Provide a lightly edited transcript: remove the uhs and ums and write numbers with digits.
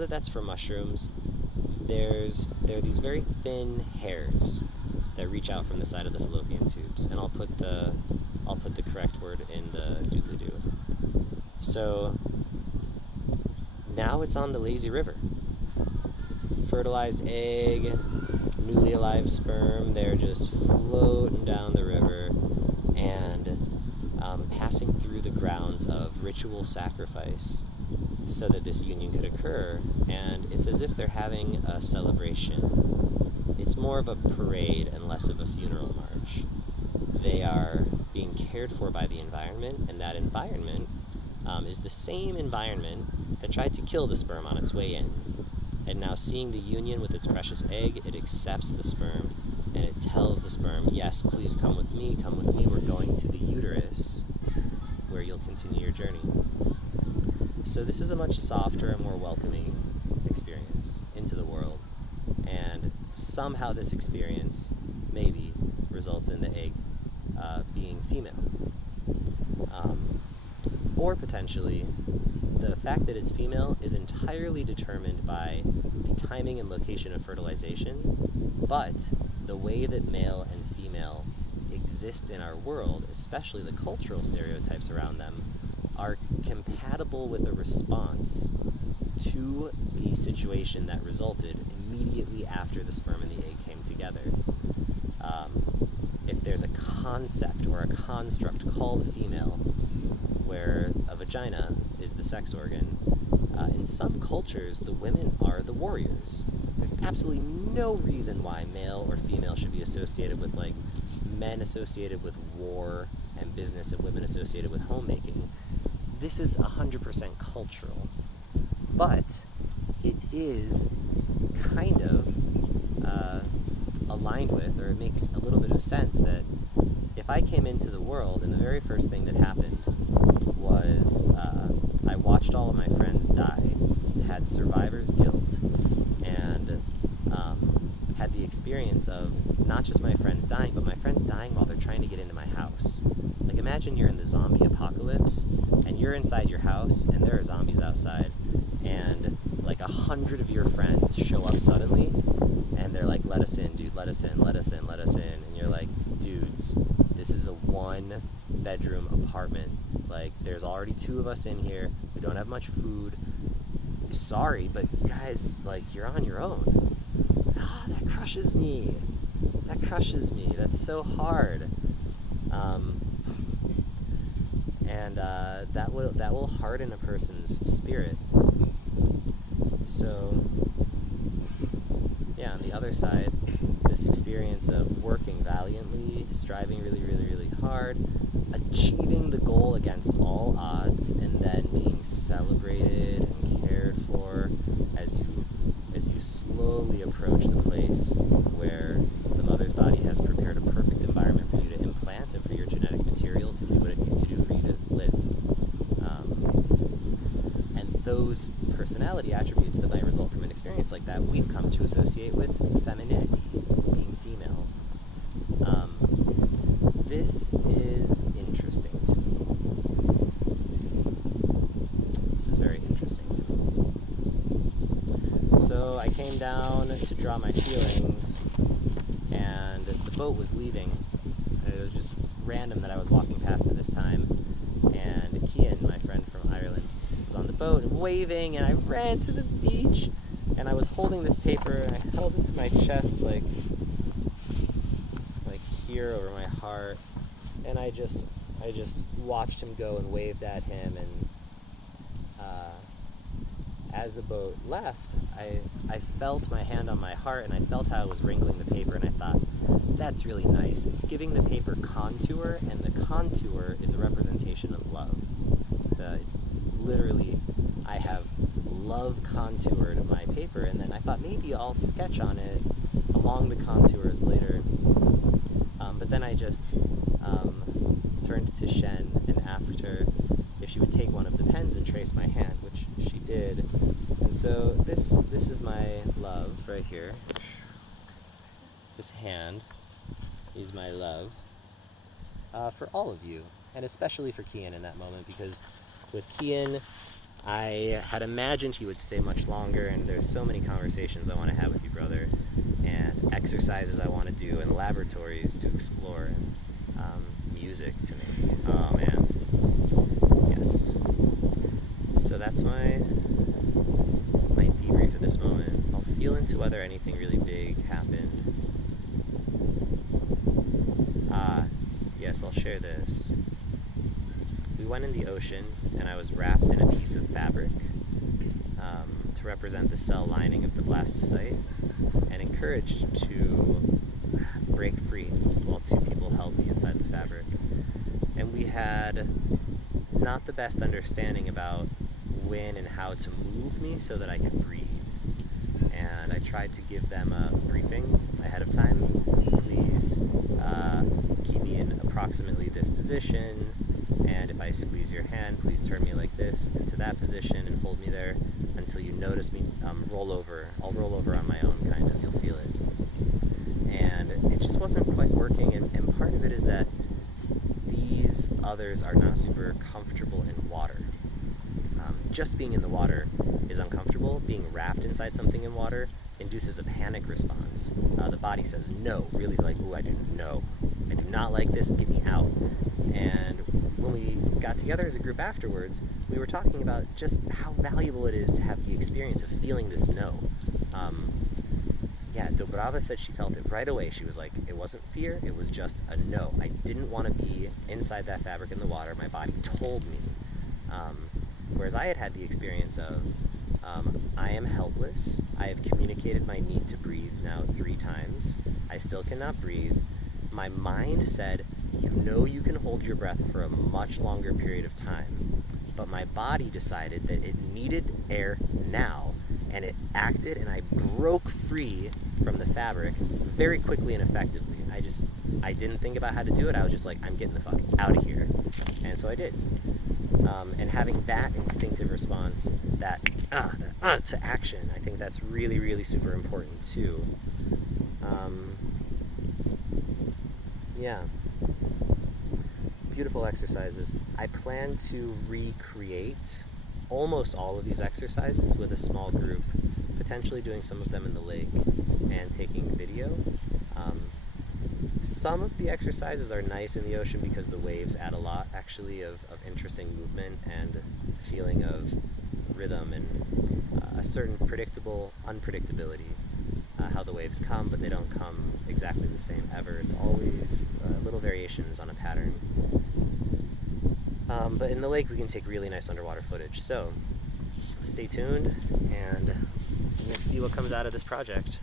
that that's for mushrooms. There are these very thin hairs that reach out from the side of the fallopian tubes, and I'll put the correct word in the doobly-doo. So now it's on the lazy river. Fertilized egg, newly alive sperm, they're just floating down the river and passing through the grounds of ritual sacrifice so that this union could occur. And it's as if they're having a celebration. It's more of a parade and less of a funeral march. They are being cared for by the environment, and that environment is the same environment that tried to kill the sperm on its way in. And now, seeing the union with its precious egg, it accepts the sperm, and it tells the sperm, yes, please come with me, we're going to the uterus, where you'll continue your journey. So this is a much softer and more welcoming experience into the world, and somehow this experience maybe results in the egg being female. Or potentially, the fact that it's female is entirely determined by the timing and location of fertilization, but the way that male and female exist in our world, especially the cultural stereotypes around them, are compatible with a response to the situation that resulted immediately after the sperm and the egg came together. If there's a concept or a construct called female, where a vagina is the sex organ, in some cultures the women are the warriors. There's absolutely no reason why male or female should be associated with, like, men associated with war and business and women associated with homemaking. This is 100% cultural, but it is kind of aligned with, or it makes a little bit of sense that if I came into the world and the very first thing that happened was I watched all of my friends die, had survivor's guilt, and had the experience of not just my friends dying, but my friends dying while they're trying to get into my house. Like, imagine you're in the zombie apocalypse, and you're inside your house, and there are zombies outside, and like 100 of your friends show up suddenly, and they're like, let us in, dude, let us in, let us in, let us in, and you're like, dudes, this is a 1-bedroom apartment. Like, there's already 2 of us in here, we don't have much food, sorry, but you guys, like, you're on your own. Ah, that crushes me. That's so hard. That will harden a person's spirit. So, yeah, on the other side, this experience of working valiantly, striving really, really, really hard, achieving the goal against all odds, and then being celebrated and cared for as you slowly approach the place where the mother's body has prepared a perfect environment for you to implant and for your genetic material to do what it needs to do for you to live. And those personality attributes that might result from an experience like that, we've come to associate with femininity, being female. This is interesting to me. This is very interesting to me. So I came down to draw my feelings, and the boat was leaving. It was just random that I was walking past at this time, and Kian, my friend from Ireland, was on the boat and waving, and I ran to the beach, and I was holding this paper, and I held it to my chest, like here over my heart, and I just watched him go and waved at him, and as the boat left, I felt my hand on my heart, and I felt how it was wrinkling the paper, and I thought, that's really nice. It's giving the paper contour, and the contour is a representation of love. It's literally, I have love contoured my paper, and then I thought maybe I'll sketch on it along the contours later. But then I just turned to Shen and asked her if she would take one of the pens and trace my hand, which she did. And so this is my love right here. This hand is my love for all of you, and especially for Kian in that moment, because with Kian, I had imagined he would stay much longer, and there's so many conversations I want to have with you, brother, and exercises I want to do, and laboratories to explore, and music to make. Oh man, yes. So that's my debrief at this moment. I'll feel into whether anything really big happened. Yes, I'll share this. We went in the ocean, and I was wrapped in a piece of fabric to represent the cell lining of the blastocyte, and encouraged to break free while two people held me inside the fabric. And we had not the best understanding about when and how to move me so that I could breathe. And I tried to give them a briefing ahead of time. Please keep me in approximately this position, and if I squeeze your hand, please turn me like this into that position and hold me there until you notice me roll over. I'll roll over on my own, kind of. You'll feel it. And it just wasn't quite working, and part of it is that these others are not super comfortable in water. Just being in the water is uncomfortable. Being wrapped inside something in water induces a panic response. The body says no, really like, oh, I do not like this, get me out. And when we got together as a group afterwards, we were talking about just how valuable it is to have the experience of feeling this no. Dobrava said she felt it right away. She was like, it wasn't fear, it was just a no. I didn't want to be inside that fabric in the water. My body told me. Whereas I had the experience of, I am helpless. I have communicated my need to breathe now 3 times. I still cannot breathe. My mind said, you know you can hold your breath for a much longer period of time. But my body decided that it needed air now, and it acted, and I broke free from the fabric very quickly and effectively. I didn't think about how to do it. I was just like, I'm getting the fuck out of here. And so I did. And having that instinctive response, that to action, I think that's really, really super important too. Beautiful exercises. I plan to recreate almost all of these exercises with a small group, potentially doing some of them in the lake and taking video. Some of the exercises are nice in the ocean because the waves add a lot, actually, of interesting movement and feeling of rhythm and a certain predictable unpredictability. How the waves come, but they don't come exactly the same ever. It's always little variations on a pattern. But in the lake, we can take really nice underwater footage. So stay tuned, and we'll see what comes out of this project.